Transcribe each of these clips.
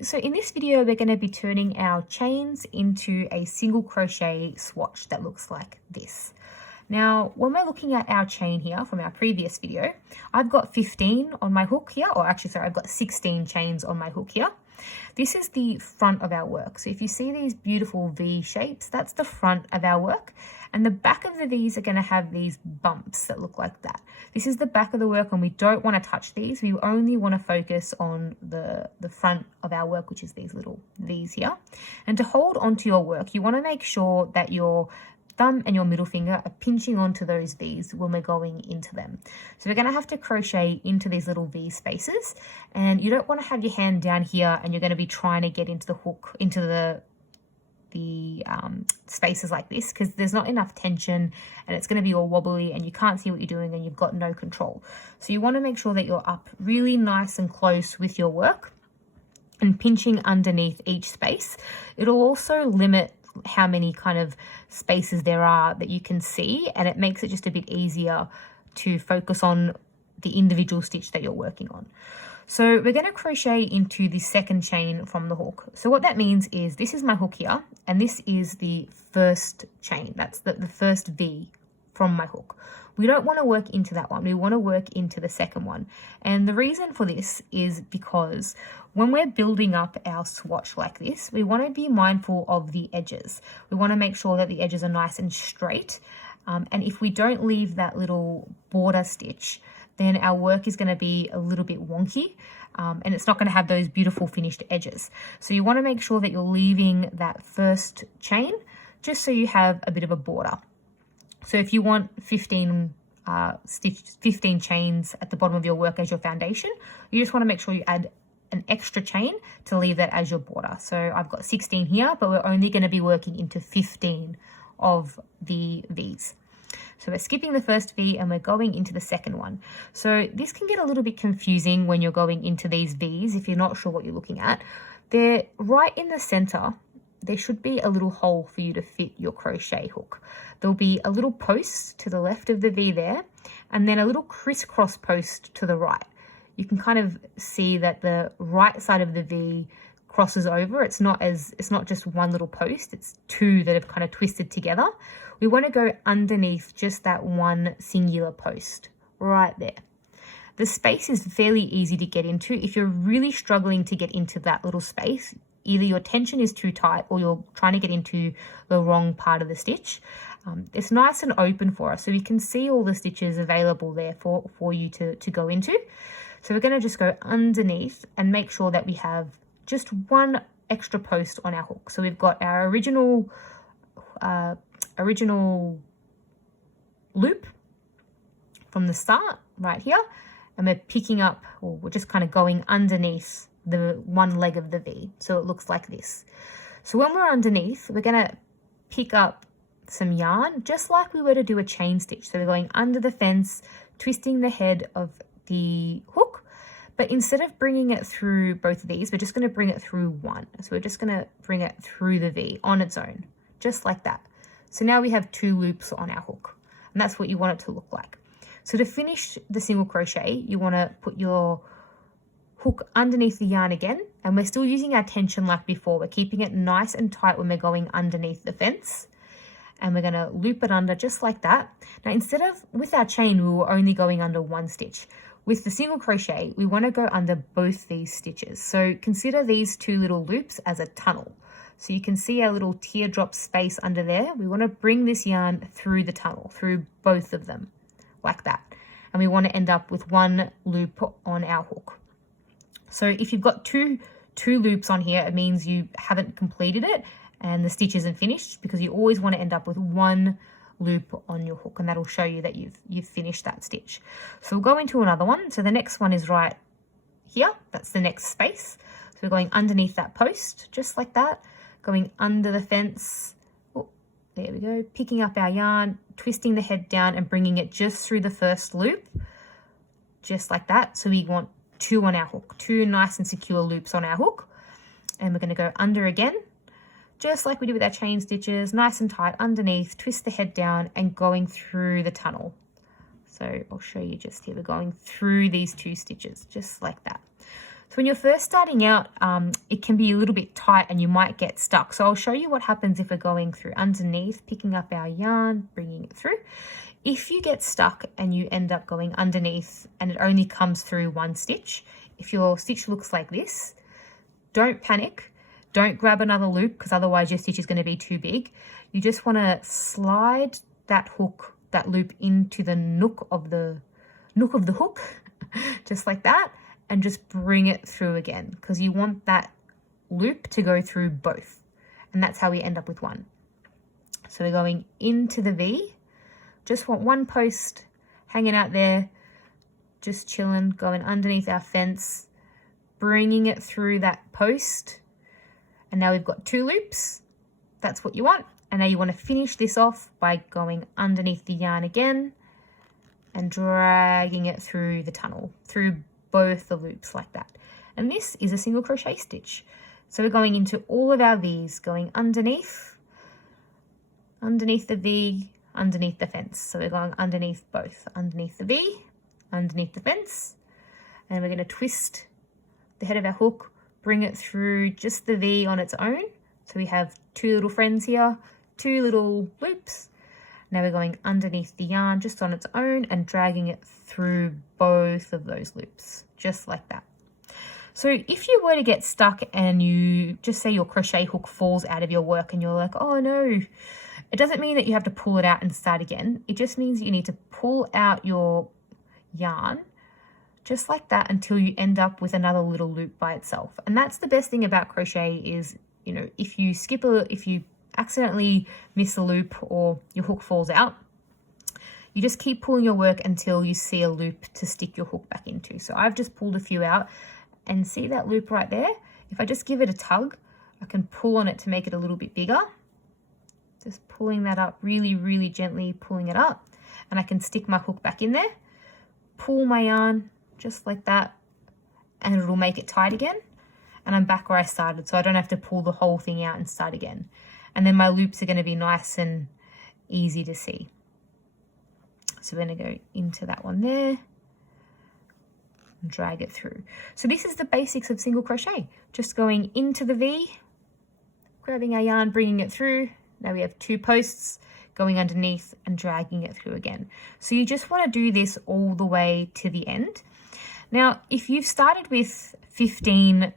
So in this video, we're going to be turning our chains into a single crochet swatch that looks like this. Now, when we're looking at our chain here from our previous video, I've got 15 on my hook here, or actually, sorry, I've got 16 chains on my hook here. This is the front of our work. So if you see these beautiful V shapes, that's the front of our work. And the back of the V's are going to have these bumps that look like that. This is the back of the work, and we don't want to touch these. We only want to focus on the front of our work, which is these little V's here. And to hold onto your work, you want to make sure that your thumb and your middle finger are pinching onto those V's when we're going into them. So we're going to have to crochet into these little V spaces, and you don't want to have your hand down here and you're going to be trying to get into the hook, into the spaces like this, because there's not enough tension and it's going to be all wobbly and you can't see what you're doing and you've got no control. So you want to make sure that you're up really nice and close with your work and pinching underneath each space. It'll also limit how many kind of spaces there are that you can see, and it makes it just a bit easier to focus on the individual stitch that you're working on. So we're going to crochet into the second chain from the hook. So what that means is this is my hook here, and this is the first chain. That's the first V from my hook. We don't want to work into that one. We want to work into the second one. And the reason for this is because when we're building up our swatch like this, we want to be mindful of the edges. We want to make sure that the edges are nice and straight. And if we don't leave that little border stitch, then our work is going to be a little bit wonky, and it's not going to have those beautiful finished edges. So you want to make sure that you're leaving that first chain just so you have a bit of a border. So if you want 15 chains at the bottom of your work as your foundation, you just want to make sure you add an extra chain to leave that as your border. So I've got 16 here, but we're only going to be working into 15 of the V's. So we're skipping the first V and we're going into the second one. So this can get a little bit confusing when you're going into these V's if you're not sure what you're looking at. They're right in the center. There should be a little hole for you to fit your crochet hook. There'll be a little post to the left of the V there, and then a little crisscross post to the right. You can kind of see that the right side of the V crosses over. It's not just one little post, it's two that have kind of twisted together. We want to go underneath just that one singular post right there. The space is fairly easy to get into. If you're really struggling to get into that little space, either your tension is too tight or you're trying to get into the wrong part of the stitch. It's nice and open for us, so we can see all the stitches available there for you to go into. So we're going to just go underneath and make sure that we have just one extra post on our hook. So we've got our original loop from the start right here, and we're picking up, or we're just kind of going underneath the one leg of the V, so it looks like this. So when we're underneath, we're going to pick up some yarn just like we were to do a chain stitch. So we're going under the fence, twisting the head of the hook, but instead of bringing it through both of these, we're just going to bring it through one. So we're just going to bring it through the V on its own, just like that. So now we have two loops on our hook, and that's what you want it to look like. So to finish the single crochet, you want to put your hook underneath the yarn again, and we're still using our tension like before. We're keeping it nice and tight when we're going underneath the fence, and we're going to loop it under just like that. Now, instead of with our chain, we were only going under one stitch. With the single crochet, we want to go under both these stitches. So consider these two little loops as a tunnel. So you can see our little teardrop space under there. We want to bring this yarn through the tunnel, through both of them, like that. And we want to end up with one loop on our hook. So if you've got two loops on here, it means you haven't completed it and the stitch isn't finished, because you always want to end up with one loop on your hook, and that'll show you that you've finished that stitch. So we'll go into another one. So the next one is right here. That's the next space. So we're going underneath that post, just like that, going under the fence. Oh, there we go. Picking up our yarn, twisting the head down and bringing it just through the first loop, just like that. So we want two on our hook, two nice and secure loops on our hook. And we're going to go under again, just like we did with our chain stitches, nice and tight underneath, twist the head down and going through the tunnel. So I'll show you just here, we're going through these two stitches, just like that. So when you're first starting out, it can be a little bit tight and you might get stuck. So I'll show you what happens if we're going through underneath, picking up our yarn, bringing it through. If you get stuck and you end up going underneath and it only comes through one stitch, if your stitch looks like this, don't panic. Don't grab another loop because otherwise your stitch is going to be too big. You just want to slide that hook, that loop into the nook of the hook, just like that, and just bring it through again because you want that loop to go through both. And that's how we end up with one. So we're going into the V. Just want one post hanging out there, just chilling, going underneath our fence, bringing it through that post. And now we've got 2 loops. That's what you want. And now you want to finish this off by going underneath the yarn again and dragging it through the tunnel, through both the loops like that. And this is a single crochet stitch. So we're going into all of our V's, going underneath the V, underneath the fence. So we're going underneath both, underneath the V, underneath the fence. And we're going to twist the head of our hook, bring it through just the V on its own. So we have 2 little friends here, 2 little loops. Now we're going underneath the yarn just on its own and dragging it through both of those loops, just like that. So if you were to get stuck and you just say your crochet hook falls out of your work and you're like, oh no, it doesn't mean that you have to pull it out and start again. It just means that you need to pull out your yarn just like that until you end up with another little loop by itself. And that's the best thing about crochet is, you know, if you accidentally miss a loop or your hook falls out, you just keep pulling your work until you see a loop to stick your hook back into. So I've just pulled a few out and see that loop right there? If I just give it a tug, I can pull on it to make it a little bit bigger. Just pulling that up, really, really gently pulling it up, and I can stick my hook back in there, pull my yarn just like that, and it'll make it tight again. And I'm back where I started, so I don't have to pull the whole thing out and start again. And then my loops are going to be nice and easy to see. So we're going to go into that one there and drag it through. So this is the basics of single crochet. Just going into the V, grabbing our yarn, bringing it through. Now we have 2 posts, going underneath and dragging it through again. So you just want to do this all the way to the end. Now, if you've started with 15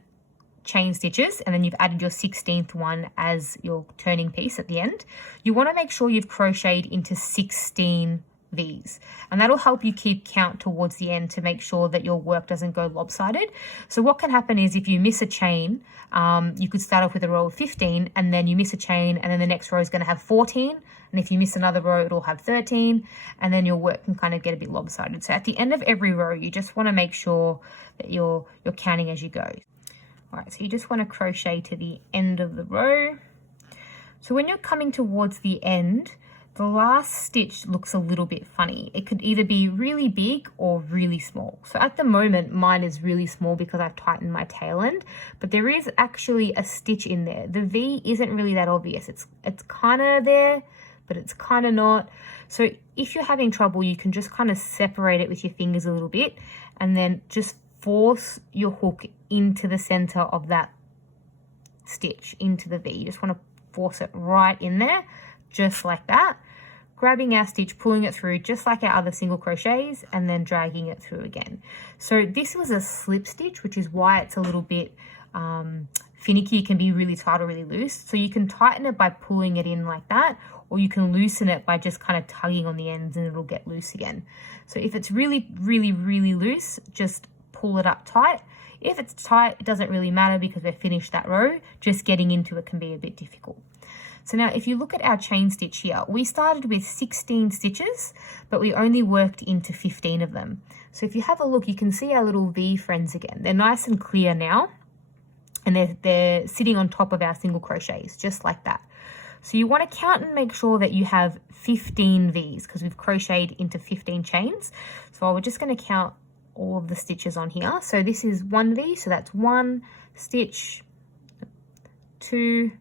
chain stitches and then you've added your 16th one as your turning piece at the end, you want to make sure you've crocheted into 16 V's, and that'll help you keep count towards the end to make sure that your work doesn't go lopsided. So what can happen is if you miss a chain, you could start off with a row of 15 and then you miss a chain and then the next row is going to have 14, and if you miss another row it'll have 13, and then your work can kind of get a bit lopsided. So at the end of every row you just want to make sure that you're counting as you go. All right, so you just want to crochet to the end of the row. So when you're coming towards the end, the last stitch looks a little bit funny. It could either be really big or really small. So at the moment, mine is really small because I've tightened my tail end, but there is actually a stitch in there. The V isn't really that obvious. It's kind of there, but it's kind of not. So if you're having trouble, you can just kind of separate it with your fingers a little bit and then just force your hook into the center of that stitch, into the V. You just want to force it right in there, just like that. Grabbing our stitch, pulling it through just like our other single crochets, and then dragging it through again. So this was a slip stitch, which is why it's a little bit finicky. It can be really tight or really loose. So you can tighten it by pulling it in like that, or you can loosen it by just kind of tugging on the ends and it'll get loose again. So if it's really, really, really loose, just pull it up tight. If it's tight, it doesn't really matter because we've finished that row. Just getting into it can be a bit difficult. So now if you look at our chain stitch here, we started with 16 stitches, but we only worked into 15 of them. So if you have a look, you can see our little V friends again. They're nice and clear now, and they're sitting on top of our single crochets, just like that. So you want to count and make sure that you have 15 V's because we've crocheted into 15 chains. So we're just going to count all of the stitches on here. So this is 1 V, so that's 1 stitch, 2,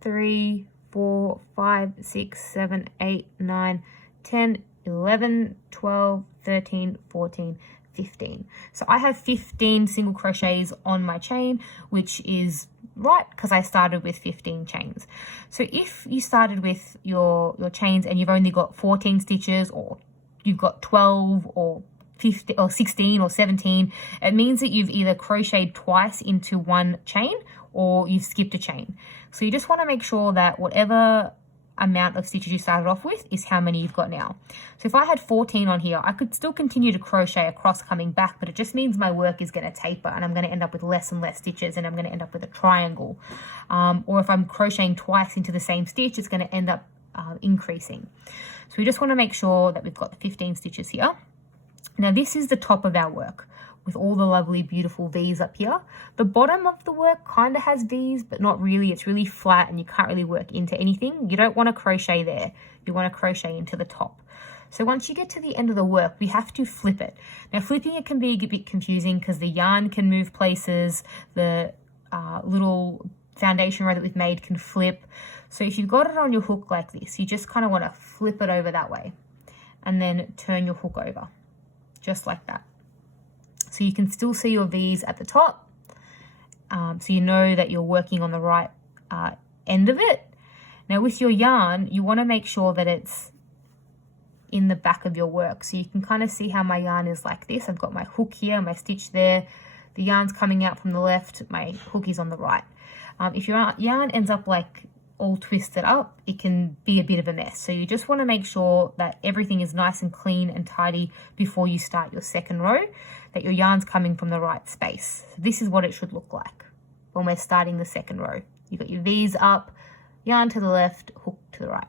3, 4, 5, 6, 7, 8, 9, 10, 11, 12, 13, 14, 15. So I have 15 single crochets on my chain, which is right because I started with 15 chains. So if you started with your chains and you've only got 14 stitches, or you've got 12 or 15 or 16 or 17, it means that you've either crocheted twice into one chain or you've skipped a chain. So you just want to make sure that whatever amount of stitches you started off with is how many you've got now. So if I had 14 on here, I could still continue to crochet across coming back, but it just means my work is going to taper and I'm going to end up with less and less stitches, and I'm going to end up with a triangle. Or if I'm crocheting twice into the same stitch, it's going to end up increasing. So we just want to make sure that we've got the 15 stitches here. Now this is the top of our work with all the lovely beautiful V's up here. The bottom of the work kind of has V's, but not really. It's really flat and you can't really work into anything. You don't want to crochet there. You want to crochet into the top. So once you get to the end of the work, we have to flip it. Now flipping it can be a bit confusing because the yarn can move places. The little foundation row that we've made can flip. So if you've got it on your hook like this, you just kind of want to flip it over that way and then turn your hook over just like that. So you can still see your V's at the top. So you know that you're working on the right end of it. Now with your yarn, you want to make sure that it's in the back of your work. So you can kind of see how my yarn is like this. I've got my hook here, my stitch there. The yarn's coming out from the left, my hook is on the right. If your yarn ends up like all twisted up, it can be a bit of a mess. So you just want to make sure that everything is nice and clean and tidy before you start your second row, that your yarn's coming from the right space. So this is what it should look like when we're starting the second row. You've got your V's up, yarn to the left, hook to the right.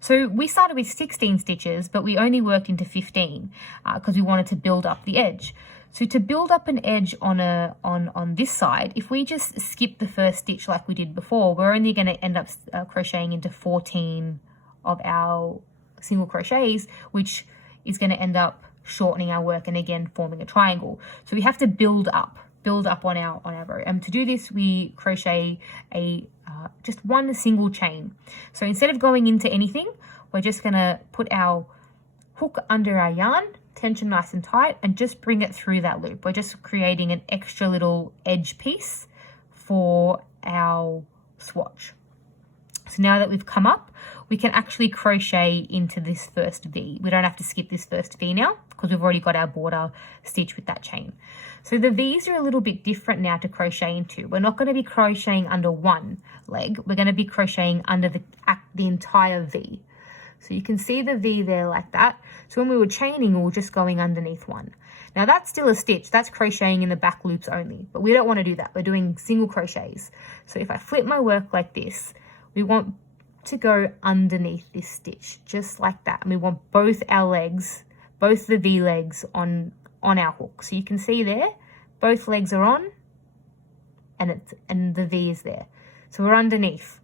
So we started with 16 stitches, but we only worked into 15 because we wanted to build up the edge. So to build up an edge on this side, if we just skip the first stitch like we did before, we're only going to end up crocheting into 14 of our single crochets, which is going to end up shortening our work and again forming a triangle. So we have to build up on our row. And to do this, we crochet just one single chain. So instead of going into anything, we're just going to put our hook under our yarn, tension nice and tight, and just bring it through that loop. We're just creating an extra little edge piece for our swatch. So now that we've come up, we can actually crochet into this first V. We don't have to skip this first V now because we've already got our border stitch with that chain. So the V's are a little bit different now to crochet into. We're not going to be crocheting under one leg. We're going to be crocheting under the entire V. So you can see the V there like that. So when we were chaining, we were just going underneath one. Now that's still a stitch. That's crocheting in the back loops only, but we don't want to do that. We're doing single crochets. So if I flip my work like this, we want to go underneath this stitch, just like that. And we want both our legs, both the V legs on our hook. So you can see there, both legs are on and the V is there. So we're underneath.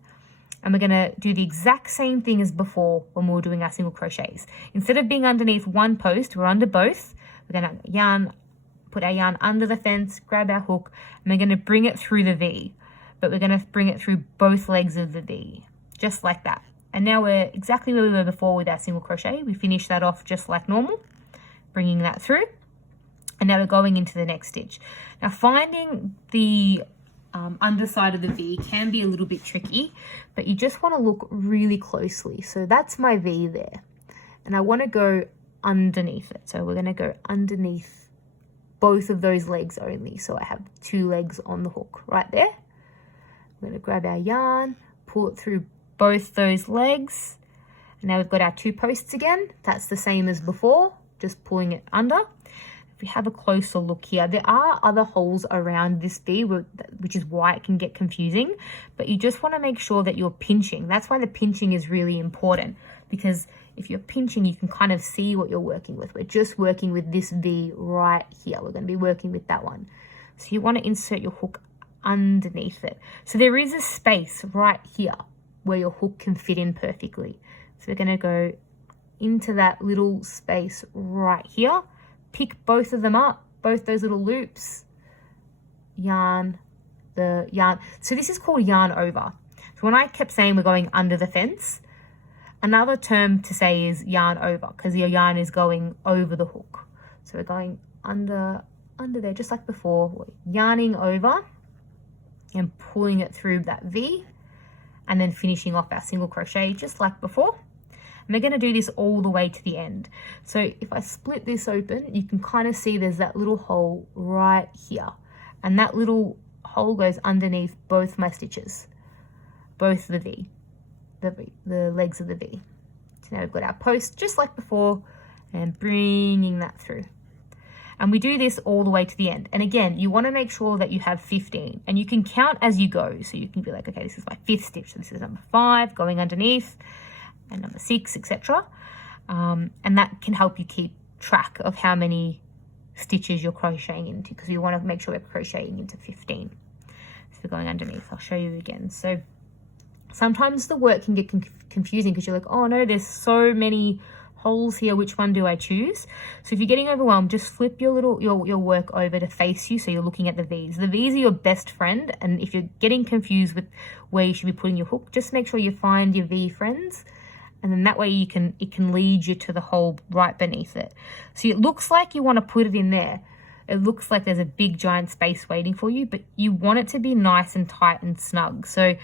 And we're going to do the exact same thing as before when we were doing our single crochets. Instead of being underneath one post, we're under both. We're going to put our yarn under the fence, grab our hook, and we're going to bring it through the V. But we're going to bring it through both legs of the V, just like that. And now we're exactly where we were before with our single crochet. We finished that off just like normal, bringing that through. And now we're going into the next stitch. Now finding the underside of the V can be a little bit tricky, but you just want to look really closely. So that's my V there, and I want to go underneath it. So we're going to go underneath both of those legs only. So I have two legs on the hook right there. We're going to grab our yarn, pull it through both those legs, and now we've got our two posts again. That's the same as before, just pulling it under. If we have a closer look here, there are other holes around this V, which is why it can get confusing, but you just want to make sure that you're pinching. That's why the pinching is really important, because if you're pinching, you can kind of see what you're working with. We're just working with this V right here. We're going to be working with that one. So you want to insert your hook underneath it. So there is a space right here where your hook can fit in perfectly. So we're going to go into that little space right here. Pick both of them up, both those little loops, yarn. So this is called yarn over. So when I kept saying we're going under the fence, another term to say is yarn over, because your yarn is going over the hook. So we're going under there, just like before. We're yarning over and pulling it through that V, and then finishing off our single crochet just like before. And we're going to do this all the way to the end. So if I split this open, you can kind of see there's that little hole right here, and that little hole goes underneath both my stitches, both the V, the legs of the V. So now we've got our post just like before, and bringing that through. And we do this all the way to the end. And again, you want to make sure that you have 15, and you can count as you go. So you can be like, okay, this is my 5th stitch. So this is number 5 going underneath, and number 6, etc. And that can help you keep track of how many stitches you're crocheting into, because you want to make sure we're crocheting into 15. So we're going underneath. I'll show you again. So sometimes the work can get confusing because you're like, oh no, there's so many holes here, which one do I choose? So if you're getting overwhelmed, just flip your work over to face you, so you're looking at the V's. The V's are your best friend, and if you're getting confused with where you should be putting your hook, just make sure you find your V friends, and then that way it can lead you to the hole right beneath it. So it looks like you want to put it in there. It looks like there's a big giant space waiting for you, but you want it to be nice and tight and snug. So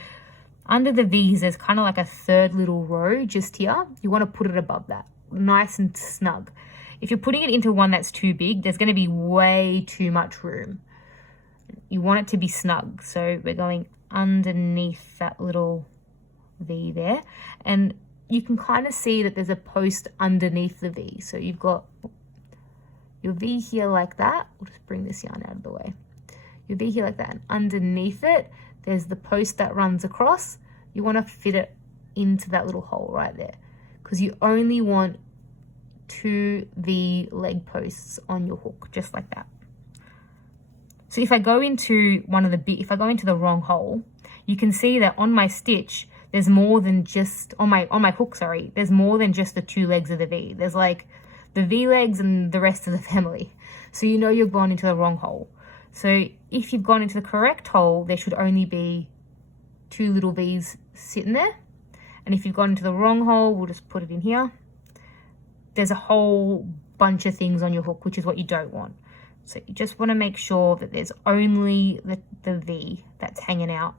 under the V's, there's kind of like a 3rd little row just here. You want to put it above that, nice and snug. If you're putting it into one that's too big, there's going to be way too much room. You want it to be snug. So we're going underneath that little V there, and you can kind of see that there's a post underneath the V. So you've got your V here like that. We'll just bring this yarn out of the way. Your V here like that, and underneath it, there's the post that runs across. You want to fit it into that little hole right there, because you only want 2 V leg posts on your hook, just like that. So if I go into if I go into the wrong hole, you can see that on my stitch, there's more than just, on my hook, sorry, there's more than just the 2 legs of the V. There's like the V legs and the rest of the family. So you know you've gone into the wrong hole. So if you've gone into the correct hole, there should only be 2 little V's sitting there. And if you've gone into the wrong hole, we'll just put it in here. There's a whole bunch of things on your hook, which is what you don't want. So you just want to make sure that there's only the V that's hanging out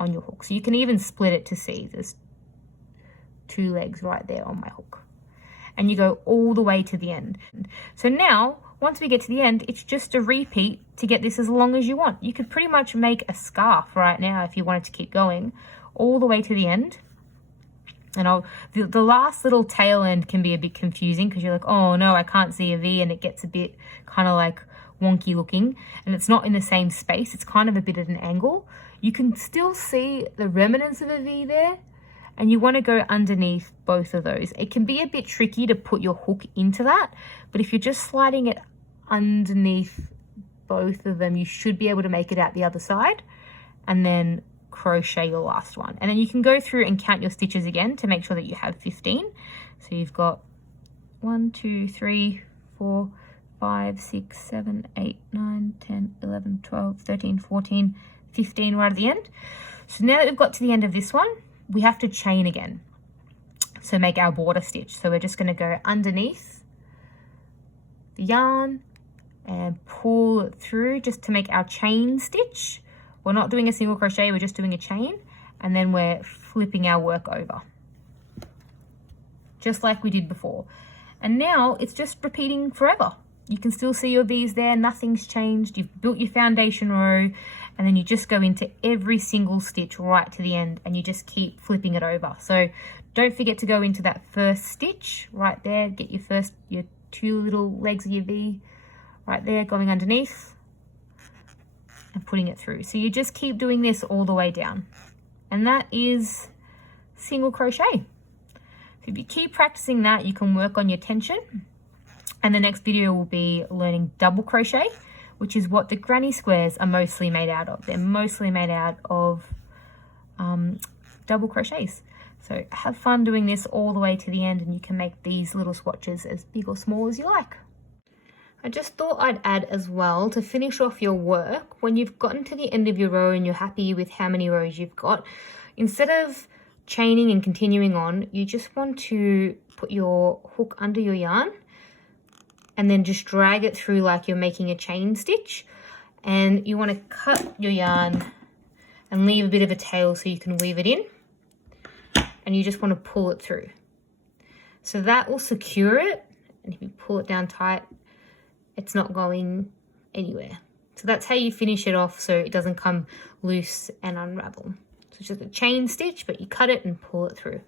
on your hook. So you can even split it to see there's 2 legs right there on my hook. And you go all the way to the end. So now, once we get to the end, it's just a repeat to get this as long as you want. You could pretty much make a scarf right now if you wanted to keep going all the way to the end. And the last little tail end can be a bit confusing because you're like, oh no, I can't see a V, and it gets a bit kind of like wonky looking, and it's not in the same space. It's kind of a bit at an angle. You can still see the remnants of a V there, and you want to go underneath both of those. It can be a bit tricky to put your hook into that, but if you're just sliding it underneath both of them, you should be able to make it out the other side, and then crochet your last one. And then you can go through and count your stitches again to make sure that you have 15. So you've got 1, 2, 3, 4, 5, 6, 7, 8, 9, 10, 11, 12, 13, 14, 15 right at the end. So now that we've got to the end of this one, we have to chain again. So make our border stitch. So we're just going to go underneath the yarn and pull it through just to make our chain stitch. We're not doing a single crochet, we're just doing a chain, and then we're flipping our work over, just like we did before. And now it's just repeating forever. You can still see your V's there, nothing's changed. You've built your foundation row, and then you just go into every single stitch right to the end, and you just keep flipping it over. So don't forget to go into that first stitch right there, get your 2 little legs of your V right there, going underneath and putting it through. So you just keep doing this all the way down, and that is single crochet. So if you keep practicing that, you can work on your tension. And the next video will be learning double crochet, which is what the granny squares are mostly made out of. They're mostly made out of double crochets. So have fun doing this all the way to the end, and you can make these little swatches as big or small as you like. I just thought I'd add as well, to finish off your work, when you've gotten to the end of your row and you're happy with how many rows you've got, instead of chaining and continuing on, you just want to put your hook under your yarn and then just drag it through like you're making a chain stitch. And you want to cut your yarn and leave a bit of a tail so you can weave it in. And you just want to pull it through. So that will secure it. And if you pull it down tight, it's not going anywhere. So that's how you finish it off so it doesn't come loose and unravel. So it's just a chain stitch, but you cut it and pull it through.